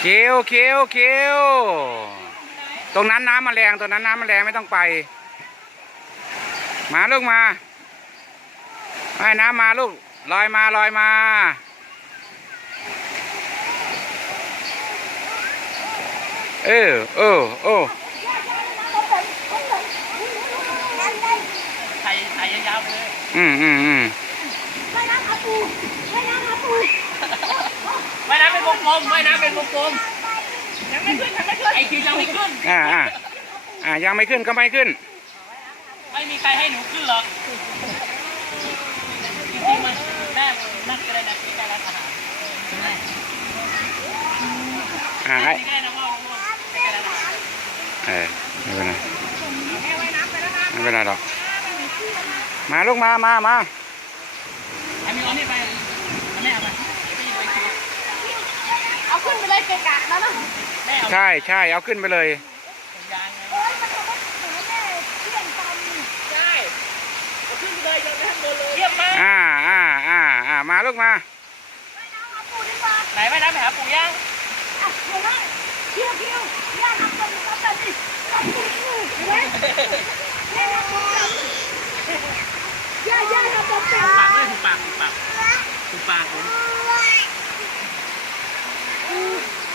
เคียวเคียวเคียวตรงนั้นน้ำมันแรงตรงนั้นน้ำมันแรงไม่ต้องไป มาลูกมาให้น้ำมาลูกลอยมาลอยมาเออเออโอ้ไถ่ไถ่ยาวๆไปเลย อืมอืมอืมว่ายน้ำเป็นวง กลมว่ายน้ำเป็นวงกลมยังไม่ขึ้นยังไม่ขึ้นไอคิวยังไม่ขึ้นอ่าอ่าอ่ายังไม่ขึ้นก็ไม่ขึ้น ไม่มีใครให้หนูขึ้นหรอกจริงๆมันแม่นั่นก็ได้นะที่ใกล้ร้านอาหารอ่าให้ที่ใกล้น้ำว่าลงใกล้ร้านอาหารเออไม่เป็นไรไม่เป็นไรหรอกมาลูกมามามาไอ้มีเอานี่ไปเอาแม่เอาไปพี่ดูไอคิว เลยเกะกะแล้วนาะเอาใช่ใช่เอาขึ้นไปเลย ถุงยางไงโอ่ามันทำให้หนูแม่เที่ยงตอนใช่เอาขึ้นไปเลยเดินไปข้างบนเลยเยี่ยมมากอ่าอ่าอ่าอ่ามาปูกมา ไม่น้ำเปาปูดีกว่าไหนแม่น้ำไปหาปู่ย่างอะหปูว่าเที่ยวเที่ยวย่าทำคนก็แบบนี้ทำปูปูเว้ยย่าทำคนย่าย่าทำคนเป็น ปากด้วยปูกปากปูกปากปูกปากผม